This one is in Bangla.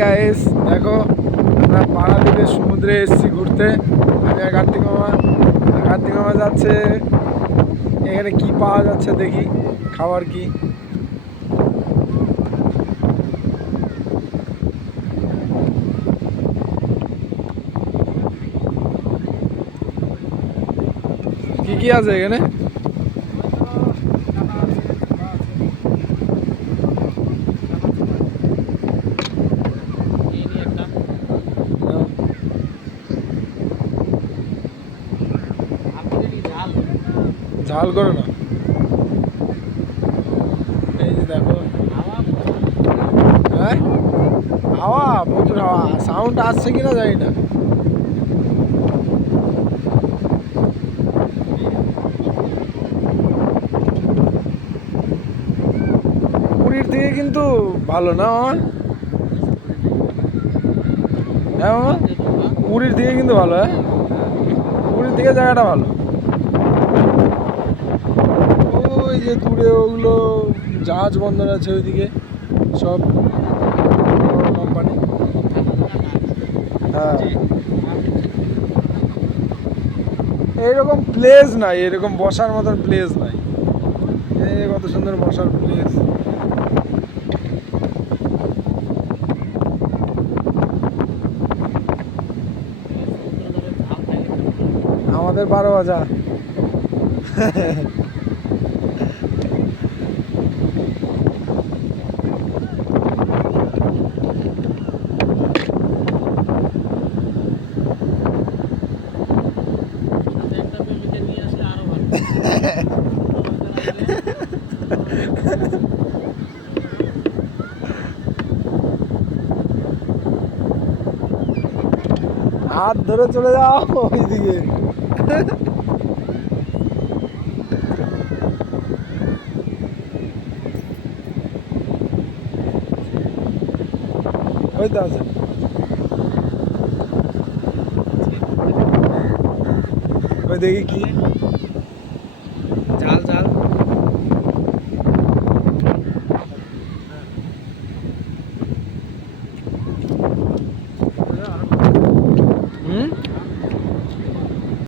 গাইস দেখো আমরা পারাদ্বীপের সমুদ্রে এসেছি ঘুরতে। আমি আর কার্তিক মামা যাচ্ছে। এখানে কি পাওয়া যাচ্ছে দেখি, খাবার কি। কি কি আছে এখানে? ঝাল করো না। এই যে দেখো, হ্যাঁ হাওয়া, প্রচুর হাওয়া। সাউন্ড আসছে কিনা জানি না। পুরীর দিকে কিন্তু ভালো না মামা? হ্যাঁ মামা, পুরীর দিকে কিন্তু ভালো। হ্যাঁ, পুরীর দিকে জায়গাটা ভালো। ওই যে দূরে ওগুলো জাহাজ বন্দর আছে ওইদিকে, সব কোম্পানি। হ্যাঁ, এইরকম প্লেস নাই, এরকম বসার মতন প্লেস নাই। এই কত সুন্দর বসার প্লেস। আমাদের 12 বাজা। হাত ধরে চলে যাও ওইদিকে। ওই তো আছে। ওই দেখি কি